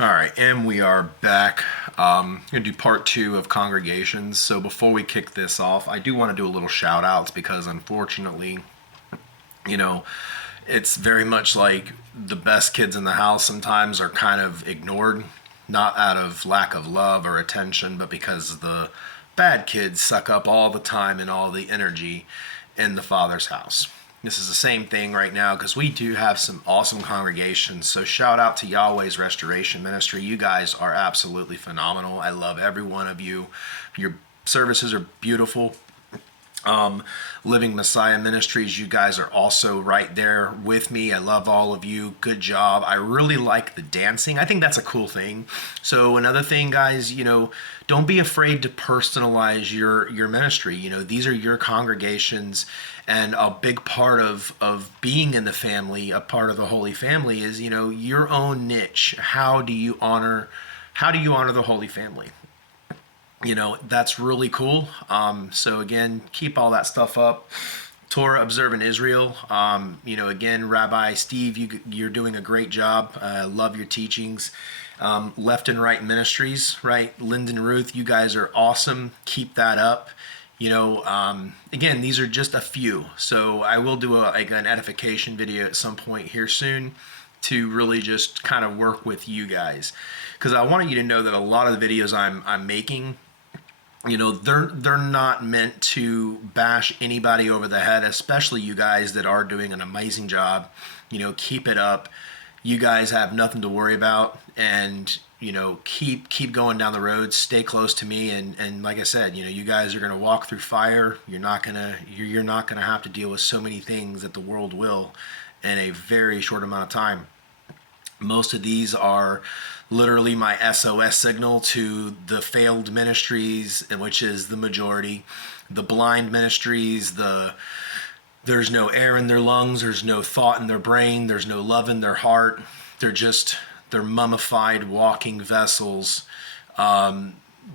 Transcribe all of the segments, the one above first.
All right, and we are back. Going to do part two of congregations. So before we kick this off, I do want to do a little shout outs because unfortunately, you know, it's very much like the best kids in the house sometimes are kind of ignored, not out of lack of love or attention, but because the bad kids suck up all the time and all the energy in the Father's house. This is the same thing right now because we do have some awesome congregations. So shout out to Yahweh's Restoration Ministry. You guys are absolutely phenomenal. I love every one of you. Your services are beautiful. Living Messiah Ministries, you guys are also right there with me. I love all of you. Good job. I really like the dancing. I think that's a cool thing. So another thing, guys, don't be afraid to personalize your ministry. These are your congregations, and a big part of being in the family, a part of the Holy Family is, your own niche. How do you honor the Holy Family? That's really cool. So again, keep all that stuff up. Torah observant Israel. Again, Rabbi Steve, you're doing a great job. Love your teachings. Left and Right Ministries, right? Lyndon Ruth, you guys are awesome. Keep that up. Again, these are just a few. So I will do an edification video at some point here soon to really just kind of work with you guys, because I want you to know that a lot of the videos I'm making, they're not meant to bash anybody over the head, especially you guys that are doing an amazing job. Keep it up. You guys have nothing to worry about, and keep going down the road. Stay close to me, and like I said, you guys are gonna walk through fire. You're not gonna have to deal with so many things that the world will in a very short amount of time. Most of these are literally my SOS signal to the failed ministries, which is the majority, the blind ministries, there's no air in their lungs, there's no thought in their brain, there's no love in their heart. They're mummified walking vessels,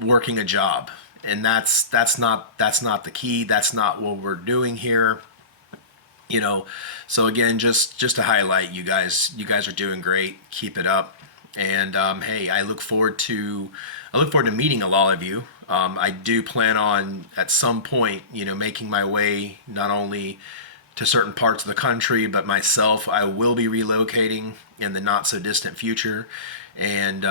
working a job, and that's not the key. That's not what we're doing here. So again, just to highlight, you guys are doing great. Keep it up. And hey, I look forward to meeting a lot of you. I do plan on at some point, making my way not only to certain parts of the country, but myself, I will be relocating in the not so distant future. And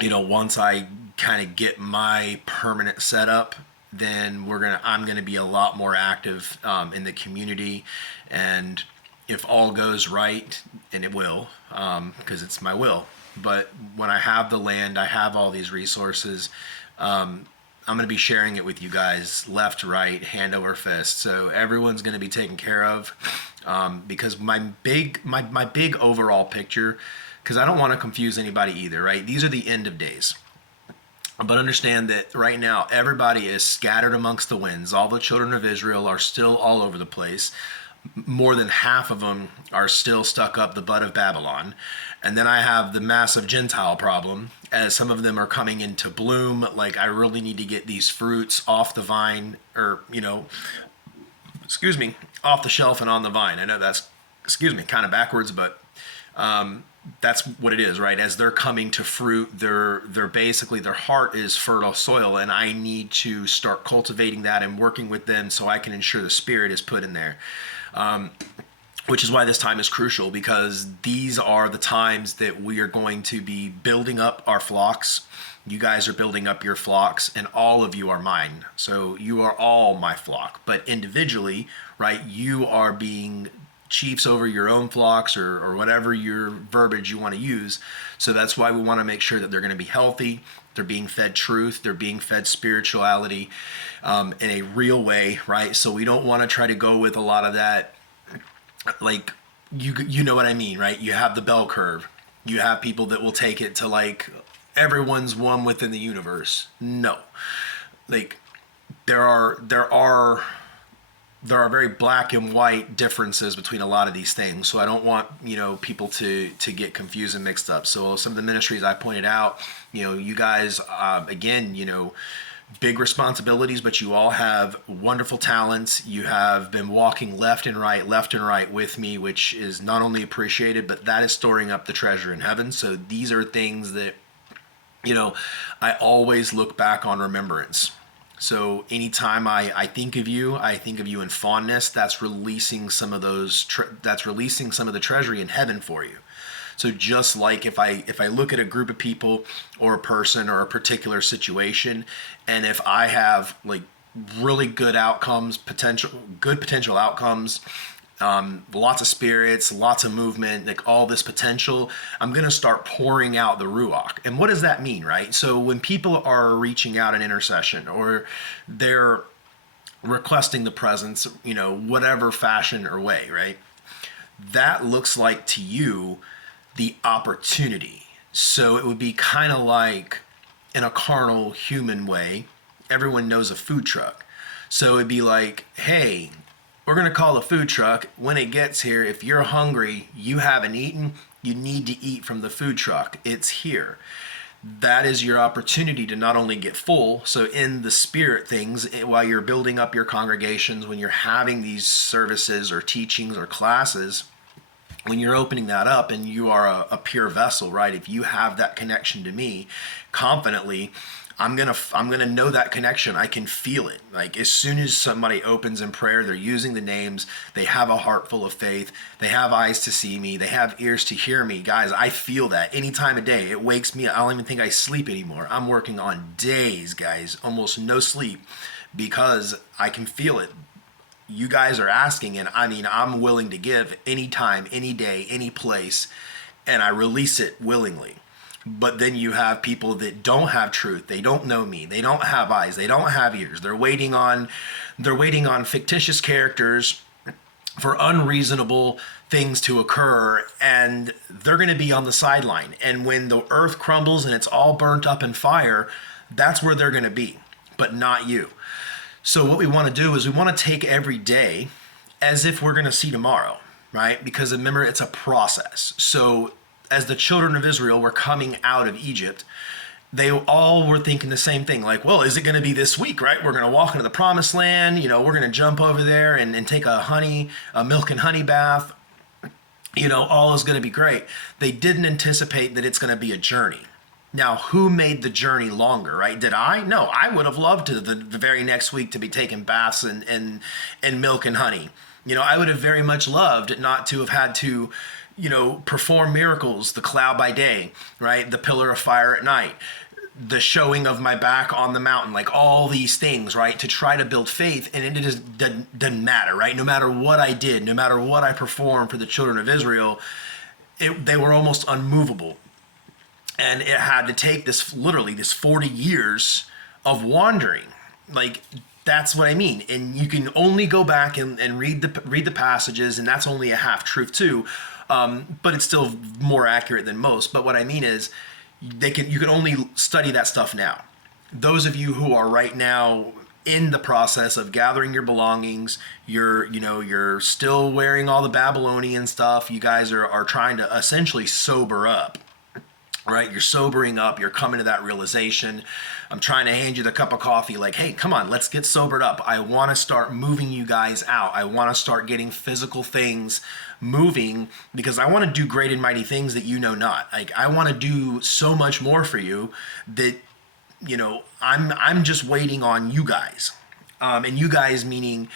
once I kind of get my permanent setup, then I'm gonna be a lot more active in the community. And if all goes right, and it will, because it's my will. But when I have the land, I have all these resources. I'm going to be sharing it with you guys, left, right, hand over fist. So everyone's going to be taken care of, because my big overall picture, because I don't want to confuse anybody either, right? These are the end of days. But understand that right now, everybody is scattered amongst the winds. All the children of Israel are still all over the place. More than half of them are still stuck up the butt of Babylon. And then I have the massive Gentile problem, as some of them are coming into bloom. Like, I really need to get these fruits off the vine, or, off the shelf and on the vine. I know that's, kind of backwards, but that's what it is, right? As they're coming to fruit, they're basically, their heart is fertile soil, and I need to start cultivating that and working with them so I can ensure the Spirit is put in there. Which is why this time is crucial, because these are the times that we are going to be building up our flocks. You guys are building up your flocks, and all of you are mine. So you are all my flock, but individually, right, you are being chiefs over your own flocks, or whatever your verbiage you want to use. So that's why we want to make sure that they're going to be healthy. They're being fed truth. They're being fed spirituality in a real way, right? So we don't want to try to go with a lot of that, like, you know what I mean, right? You have the bell curve. You have people that will take it to, like, everyone's one within the universe. No, like, there are very black and white differences between a lot of these things. So I don't want, people to get confused and mixed up. So some of the ministries I pointed out, you guys, again, big responsibilities, but you all have wonderful talents. You have been walking left and right with me, which is not only appreciated, but that is storing up the treasure in heaven. So these are things that, I always look back on remembrance. So anytime I think of you, I think of you in fondness. That's releasing some of that's releasing some of the treasury in heaven for you. So just like if I look at a group of people or a person or a particular situation, and if I have like really good outcomes, good potential outcomes, lots of spirits, lots of movement, like all this potential, I'm going to start pouring out the Ruach. And what does that mean, right? So when people are reaching out in intercession or they're requesting the presence, whatever fashion or way, right? That looks like to you the opportunity. So it would be kind of like in a carnal human way, everyone knows a food truck. So it'd be like, hey, we're going to call a food truck. When it gets here, if you're hungry, you haven't eaten, you need to eat from the food truck. It's here. That is your opportunity to not only get full, so in the spirit things, while you're building up your congregations, when you're having these services or teachings or classes, when you're opening that up and you are a pure vessel, right? If you have that connection to me confidently, I'm gonna know that connection. I can feel it. Like as soon as somebody opens in prayer, they're using the names, they have a heart full of faith, they have eyes to see me, they have ears to hear me. Guys, I feel that any time of day. It wakes me up. I don't even think I sleep anymore. I'm working on days, guys, almost no sleep, because I can feel it. You guys are asking, and I mean, I'm willing to give anytime, any day, any place, and I release it willingly. But then you have people that don't have truth. They don't know me. They don't have eyes. They don't have ears. They're waiting on fictitious characters for unreasonable things to occur, and they're going to be on the sideline. And when the earth crumbles and it's all burnt up in fire, that's where they're going to be, but not you. So what we want to do is we want to take every day as if we're going to see tomorrow, right? Because remember, it's a process. So as the children of Israel were coming out of Egypt, they all were thinking the same thing. Like, well, is it going to be this week, right? We're going to walk into the promised land. We're going to jump over there and take a milk and honey bath. All is going to be great. They didn't anticipate that it's going to be a journey. Now, who made the journey longer, right? Did I? No, I would have loved to the very next week to be taking baths and milk and honey. I would have very much loved not to have had to, perform miracles, the cloud by day, right? The pillar of fire at night, the showing of my back on the mountain, like all these things, right? To try to build faith, and it just doesn't matter, right? No matter what I did, no matter what I performed for the children of Israel, they were almost unmovable. And it had to take this 40 years of wandering. Like, that's what I mean. And you can only go back and read the passages, and that's only a half truth too. But it's still more accurate than most. But what I mean is, you can only study that stuff now. Those of you who are right now in the process of gathering your belongings, you're still wearing all the Babylonian stuff. You guys are trying to essentially sober up. Right? You're sobering up. You're coming to that realization. I'm trying to hand you the cup of coffee like, hey, come on, let's get sobered up. I want to start moving you guys out. I want to start getting physical things moving, because I want to do great and mighty things that you know not. Like, I want to do so much more for you that, I'm just waiting on you guys. And you guys meaning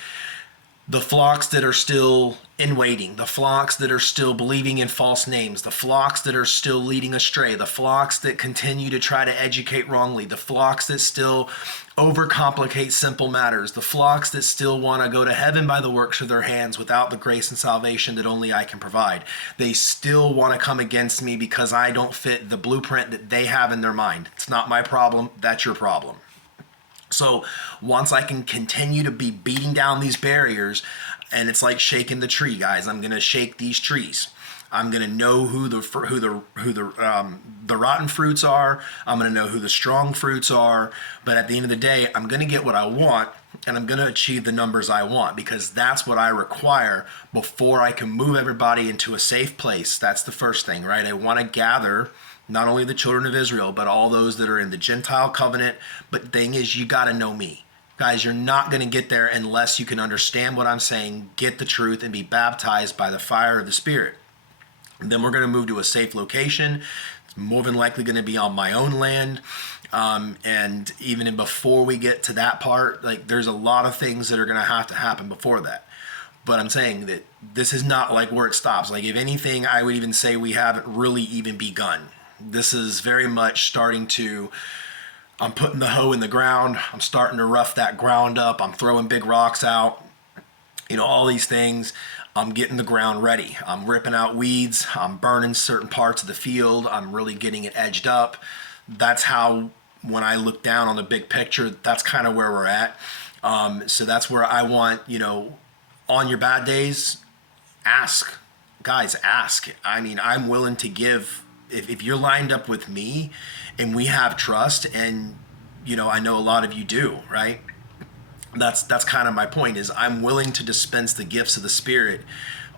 the flocks that are still in waiting, the flocks that are still believing in false names, the flocks that are still leading astray, the flocks that continue to try to educate wrongly, the flocks that still overcomplicate simple matters, the flocks that still want to go to heaven by the works of their hands without the grace and salvation that only I can provide. They still want to come against me because I don't fit the blueprint that they have in their mind. It's not my problem, that's your problem. So once I can continue to be beating down these barriers, and it's like shaking the tree, guys. I'm gonna shake these trees. I'm gonna know who the rotten fruits are. I'm gonna know who the strong fruits are. But at the end of the day, I'm gonna get what I want, and I'm gonna achieve the numbers I want, because that's what I require before I can move everybody into a safe place. That's the first thing, right? I want to gather Not only the children of Israel, but all those that are in the Gentile covenant. But the thing is, you got to know me. Guys, you're not going to get there unless you can understand what I'm saying, get the truth, and be baptized by the fire of the Spirit. And then we're going to move to a safe location. It's more than likely going to be on my own land. And even before we get to that part, like, there's a lot of things that are going to happen before that. But I'm saying that this is not like where it stops. Like, if anything, I would even say we haven't really even begun. This is very much starting to, I'm putting the hoe in the ground. I'm starting to rough that ground up. I'm throwing big rocks out, all these things. I'm getting the ground ready. I'm ripping out weeds. I'm burning certain parts of the field. I'm really getting it edged up. That's how, when I look down on the big picture, that's kind of where we're at. So that's where I want, on your bad days, ask. Guys, ask. I mean, I'm willing to give. If you're lined up with me and we have trust, and I know a lot of you do, right? That's kind of my point, is I'm willing to dispense the gifts of the Spirit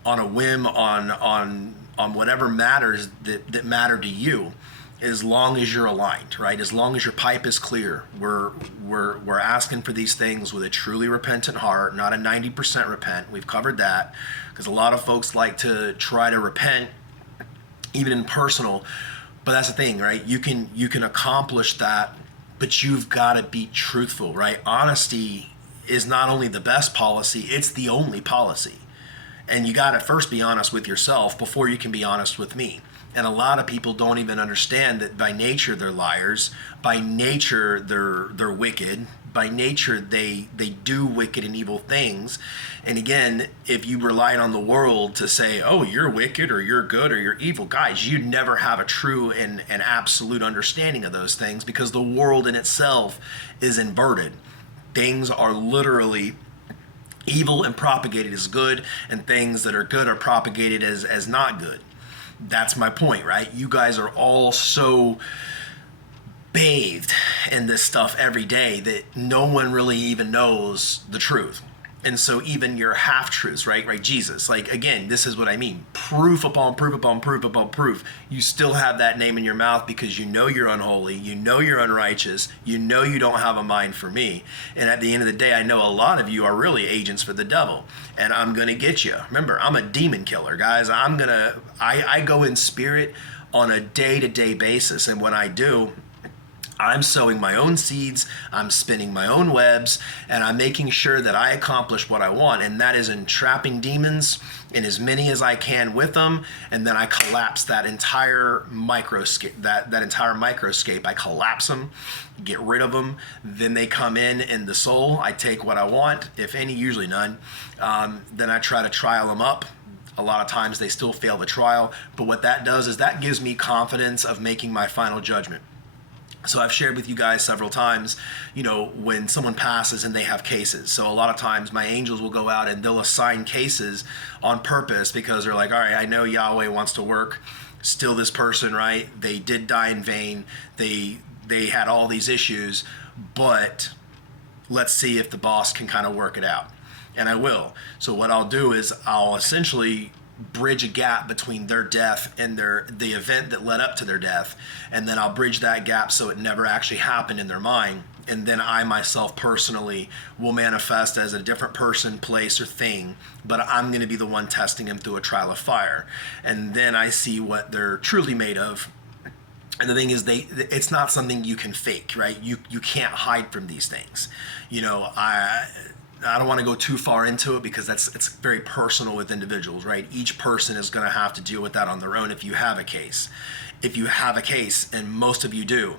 on a whim, on whatever matters that matter to you, as long as you're aligned, right? As long as your pipe is clear. We're asking for these things with a truly repentant heart, not a 90% repent. We've covered that, because a lot of folks like to try to repent even in personal. But that's the thing, right? You can accomplish that, but you've got to be truthful, right? Honesty is not only the best policy, it's the only policy. And you got to first be honest with yourself before you can be honest with me. And a lot of people don't even understand that by nature they're liars, by nature they're wicked, by nature they do wicked and evil things. And again, if you relied on the world to say, oh, you're wicked or you're good or you're evil, guys, you'd never have a true and absolute understanding of those things, because the world in itself is inverted. Things are literally evil and propagated as good, and things that are good are propagated as not good. That's my point, right? You guys are all so bathed in this stuff every day that no one really even knows the truth. And so even your half-truths, right? Jesus, like, again, this is what I mean. Proof upon proof upon proof upon proof. You still have that name in your mouth because you know you're unholy. You know you're unrighteous. You know you don't have a mind for me. And at the end of the day, I know a lot of you are really agents for the devil. And I'm going to get you. Remember, I'm a demon killer, guys. I go in spirit on a day-to-day basis. And when I do, I'm sowing my own seeds, I'm spinning my own webs, and I'm making sure that I accomplish what I want, and that is entrapping demons in as many as I can with them, and then I collapse that entire microscape, that entire microscape. I collapse them, get rid of them, then they come in the soul. I take what I want, if any, usually none. Then I try to trial them up. A lot of times they still fail the trial, but what that does is that gives me confidence of making my final judgment. So I've shared with you guys several times, when someone passes and they have cases. So a lot of times my angels will go out and they'll assign cases on purpose, because they're like, all right, I know Yahweh wants to work still this person, right? They did die in vain. They had all these issues, but let's see if the boss can kind of work it out. And I will. So what I'll do is I'll essentially bridge a gap between their death and the event that led up to their death, and then I'll bridge that gap so it never actually happened in their mind, and then I myself personally will manifest as a different person, place, or thing, but I'm going to be the one testing them through a trial of fire, and then I see what they're truly made of. And the thing is, it's not something you can fake, right? You can't hide from these things. I don't want to go too far into it, because it's very personal with individuals, right? Each person is going to have to deal with that on their own if you have a case. If you have a case, and most of you do,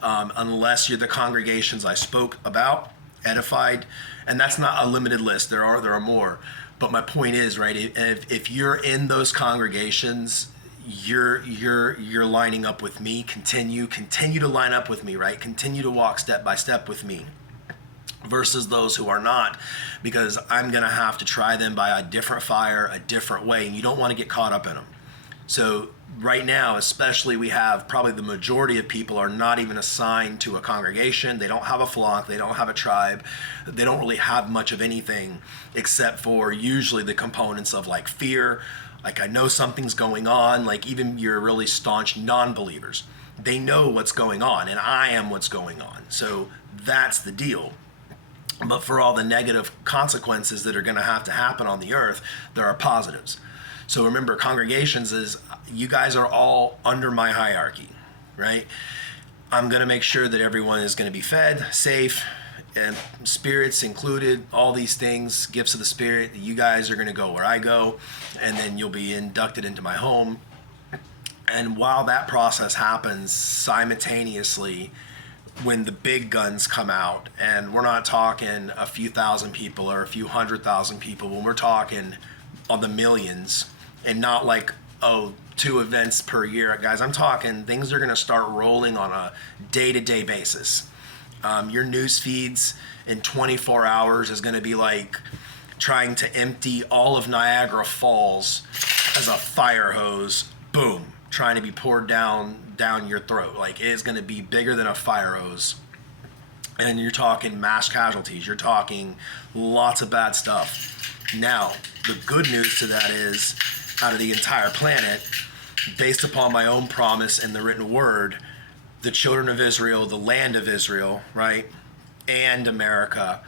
unless you're the congregations I spoke about, edified, and that's not a limited list. There are more. But my point is, right, if you're in those congregations, you're lining up with me. Continue to line up with me, right? Continue to walk step by step with me, versus those who are not, because I'm going to have to try them by a different fire, a different way, and you don't want to get caught up in them. So right now, especially, we have probably the majority of people are not even assigned to a congregation. They don't have a flock. They don't have a tribe. They don't really have much of anything, except for usually the components of like fear, Like, I know something's going on. Like, even your really staunch non-believers, they know what's going on, and I am what's going on. So that's the deal. But for all the negative consequences that are going to have to happen on the earth, there are positives. So remember, congregations is, you guys are all under my hierarchy, right? I'm going to make sure that everyone is going to be fed, safe, and spirits included, all these things, gifts of the Spirit. You guys are going to go where I go, and then you'll be inducted into my home. And while that process happens, simultaneously, when the big guns come out, and we're not talking a few thousand people or a few 100,000 people, when we're talking on the millions, and not like, oh, 2 events per year, guys, I'm talking things are going to start rolling on a day-to-day basis. Your news feeds in 24 hours is going to be like trying to empty all of Niagara Falls as a fire hose, boom, trying to be poured down your throat. Like, it is going to be bigger than a fire hose. And you're talking mass casualties. You're talking lots of bad stuff. Now, the good news to that is, out of the entire planet, based upon my own promise and the written word, the children of Israel, the land of Israel, right, and America,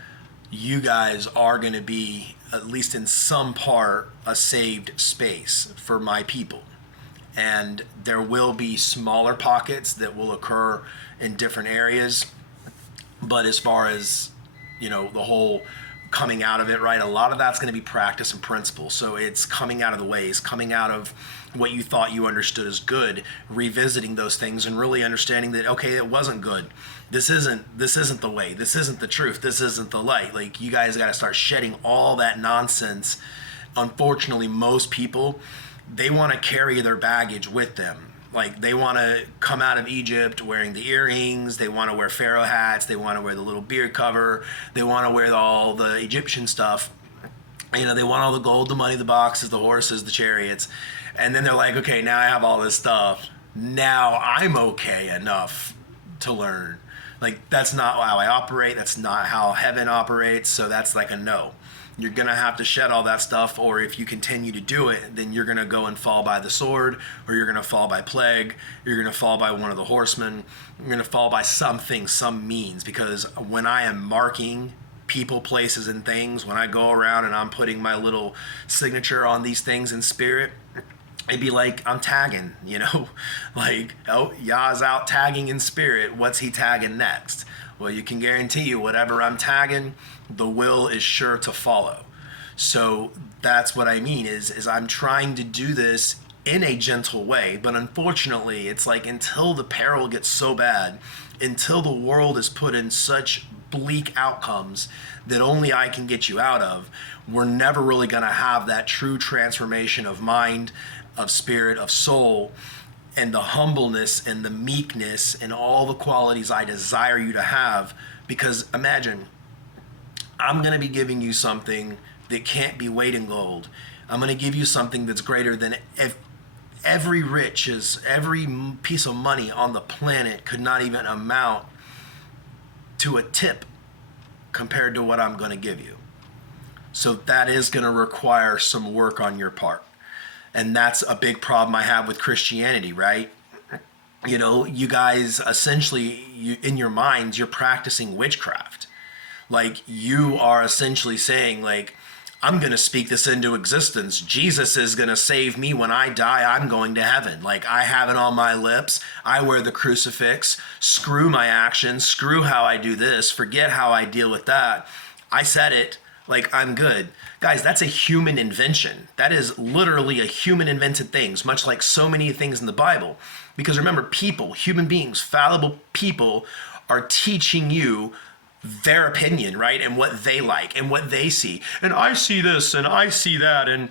you guys are going to be, at least in some part, a saved space for my people. And there will be smaller pockets that will occur in different areas. But as far as, the whole coming out of it, right, a lot of that's going to be practice and principle. So it's coming out of the ways, coming out of what you thought you understood as good, revisiting those things and really understanding that, okay, it wasn't good. This isn't the way. This isn't the truth. This isn't the light. Like, you guys got to start shedding all that nonsense. Unfortunately, most people, they want to carry their baggage with them. Like, they want to come out of Egypt wearing the earrings, they want to wear pharaoh hats, they want to wear the little beard cover, they want to wear all the Egyptian stuff. They want all the gold, the money, the boxes, the horses, the chariots. And then they're like, okay, now I have all this stuff. Now I'm okay enough to learn. Like, that's not how I operate. That's not how heaven operates. So that's like a no. You're going to have to shed all that stuff, or if you continue to do it, then you're going to go and fall by the sword, or you're going to fall by plague, you're going to fall by one of the horsemen, you're going to fall by something, some means. Because when I am marking people, places, and things, when I go around and I'm putting my little signature on these things in spirit, it'd be like I'm tagging, like, oh, Yah's out tagging in spirit. What's he tagging next? Well, you can guarantee you whatever I'm tagging, the will is sure to follow. So that's what I mean is I'm trying to do this in a gentle way. But unfortunately, it's like, until the peril gets so bad, until the world is put in such bleak outcomes that only I can get you out of, we're never really going to have that true transformation of mind, of spirit, of soul, and the humbleness and the meekness and all the qualities I desire you to have. Because imagine, I'm going to be giving you something that can't be weighed in gold. I'm going to give you something that's greater than every piece of money on the planet could not even amount to a tip compared to what I'm going to give you. So that is going to require some work on your part. And that's a big problem I have with Christianity, right? You guys, essentially, in your minds, you're practicing witchcraft. Like, you are essentially saying, like, I'm going to speak this into existence. Jesus is going to save me. When I die, I'm going to heaven. Like, I have it on my lips. I wear the crucifix. Screw my actions. Screw how I do this. Forget how I deal with that. I said it. Like, I'm good. Guys, that's a human invention. That is literally a human invented thing, much like so many things in the Bible. Because remember, people, human beings, fallible people, are teaching you their opinion, right? And what they like and what they see. And I see this and I see that and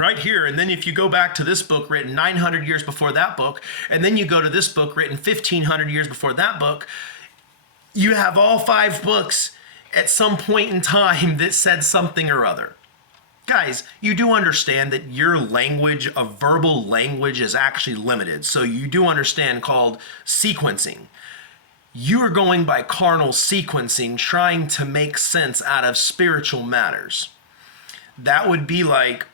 right here. And then if you go back to this book written 900 years before that book, and then you go to this book written 1500 years before that book, you have all 5 books at some point in time that said something or other. Guys, you do understand that your language, a verbal language, is actually limited. So you do understand called sequencing. You are going by carnal sequencing, trying to make sense out of spiritual matters. That would be like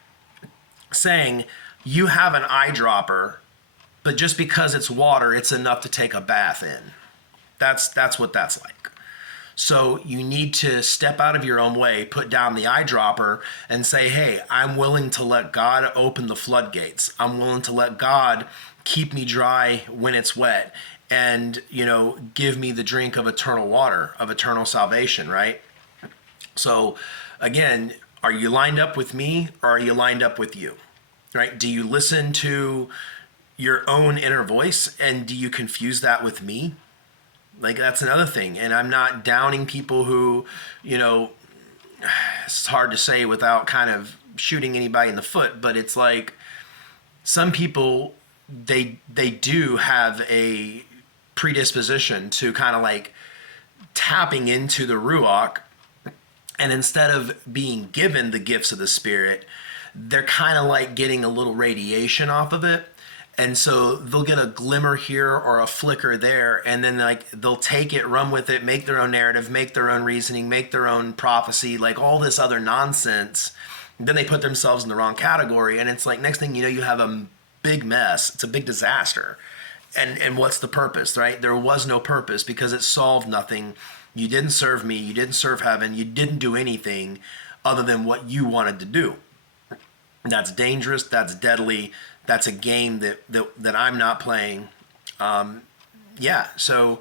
saying you have an eyedropper, but just because it's water, it's enough to take a bath in. That's what that's like. So you need to step out of your own way, put down the eyedropper, and say, hey, I'm willing to let God open the floodgates. I'm willing to let God keep me dry when it's wet, and, give me the drink of eternal water, of eternal salvation, right? So again, are you lined up with me, or are you lined up with you? Right? Do you listen to your own inner voice, and do you confuse that with me? Like, that's another thing. And I'm not downing people who, it's hard to say without kind of shooting anybody in the foot, but it's like some people, they do have a predisposition to kind of like tapping into the Ruach, and instead of being given the gifts of the Spirit, they're kind of like getting a little radiation off of it. And so they'll get a glimmer here or a flicker there, and then like they'll take it, run with it, make their own narrative, make their own reasoning, make their own prophecy, like all this other nonsense. Then they put themselves in the wrong category, and it's like next thing you know, you have a big mess. It's a big disaster. And what's the purpose, right? There was no purpose because it solved nothing. You didn't serve me. You didn't serve heaven. You didn't do anything other than what you wanted to do. That's dangerous. That's deadly. That's a game that I'm not playing. So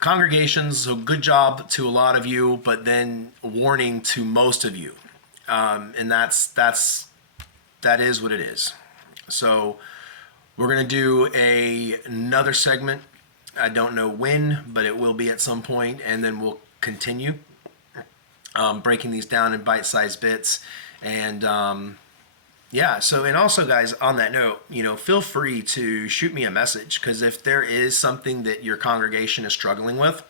congregations, so good job to a lot of you, but then warning to most of you. And that is what it is. So we're going to do another segment. I don't know when, but it will be at some point, and then we'll continue breaking these down in bite-sized bits. And and also, guys, on that note, feel free to shoot me a message, because if there is something that your congregation is struggling with,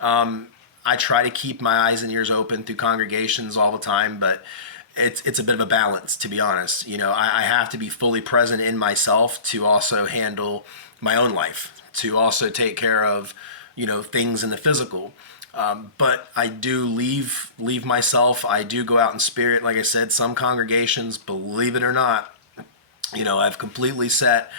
I try to keep my eyes and ears open through congregations all the time, but it's a bit of a balance, to be honest. I have to be fully present in myself to also handle my own life, to also take care of, things in the physical. But I do leave myself. I do go out in spirit. Like I said, some congregations, believe it or not, I've completely sat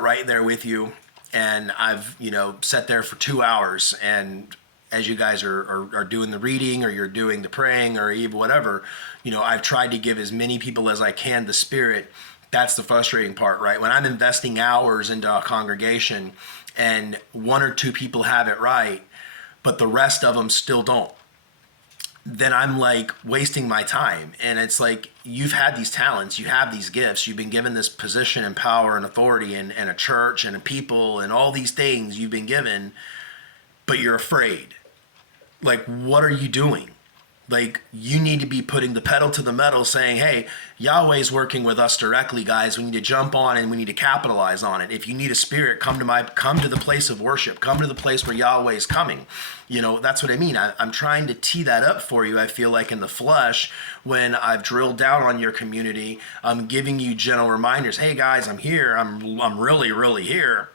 right there with you, and I've, sat there for 2 hours. And as you guys are doing the reading, or you're doing the praying, or even whatever, I've tried to give as many people as I can the Spirit. That's the frustrating part, right? When I'm investing hours into a congregation and 1 or 2 people have it right, but the rest of them still don't, then I'm like wasting my time. And it's like, you've had these talents, you have these gifts, you've been given this position and power and authority and a church and a people and all these things you've been given, but you're afraid. Like, what are you doing? Like, you need to be putting the pedal to the metal, saying, hey, Yahweh's working with us directly, guys. We need to jump on and we need to capitalize on it. If you need a spirit, come to the place of worship. Come to the place where Yahweh is coming. That's what I mean. I'm trying to tee that up for you, I feel like, in the flesh, when I've drilled down on your community. I'm giving you gentle reminders. Hey, guys, I'm here. I'm really, really here.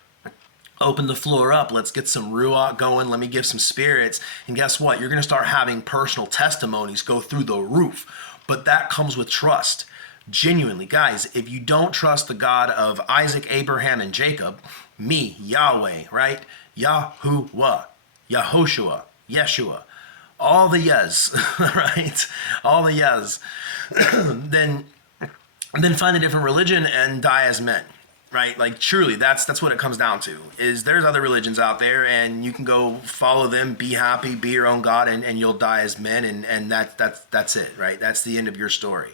Open the floor up. Let's get some Ruach going. Let me give some spirits. And guess what? You're going to start having personal testimonies go through the roof. But that comes with trust. Genuinely, guys, if you don't trust the God of Isaac, Abraham, and Jacob, me, Yahweh, right? YAHWEH, Yahoshua, Yeshua, all the yes, right? All the yes. then find a different religion and die as men. Right? Like, truly, that's what it comes down to, is there's other religions out there, and you can go follow them, be happy, be your own God, and you'll die as men, and that's it, right? That's the end of your story.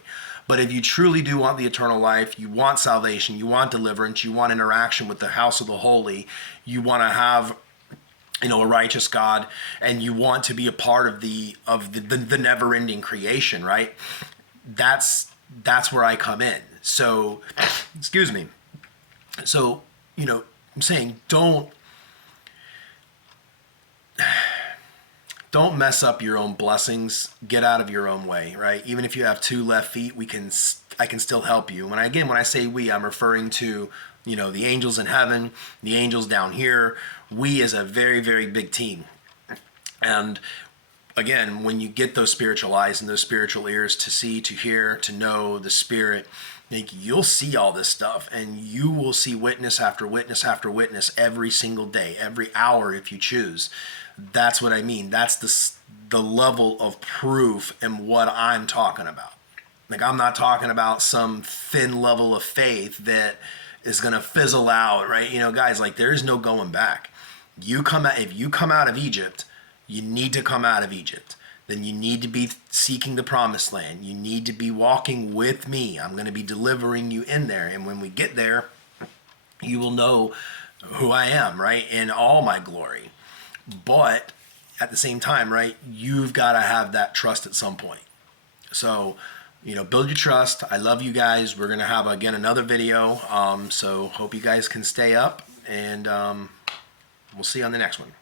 But if you truly do want the eternal life, you want salvation, you want deliverance, you want interaction with the house of the holy, you want to have a righteous God, and you want to be a part of the never-ending creation, right? That's where I come in. So, excuse me. So, I'm saying don't mess up your own blessings. Get out of your own way, right? Even if you have 2 left feet, I can still help you. When I say we, I'm referring to, the angels in heaven, the angels down here. We is a very, very big team. And again, when you get those spiritual eyes and those spiritual ears to see, to hear, to know the Spirit, like, you'll see all this stuff, and you will see witness after witness after witness every single day, every hour if you choose. That's what I mean. That's the level of proof and what I'm talking about. Like, I'm not talking about some thin level of faith that is going to fizzle out, right? You know, guys, like, there is no going back. If you come out of Egypt, you need to come out of Egypt. Then you need to be seeking the promised land. You need to be walking with me. I'm going to be delivering you in there. And when we get there, you will know who I am, right? In all my glory. But at the same time, right, you've got to have that trust at some point. So, you know, build your trust. I love you guys. We're going to have, again, another video. So hope you guys can stay up, and we'll see you on the next one.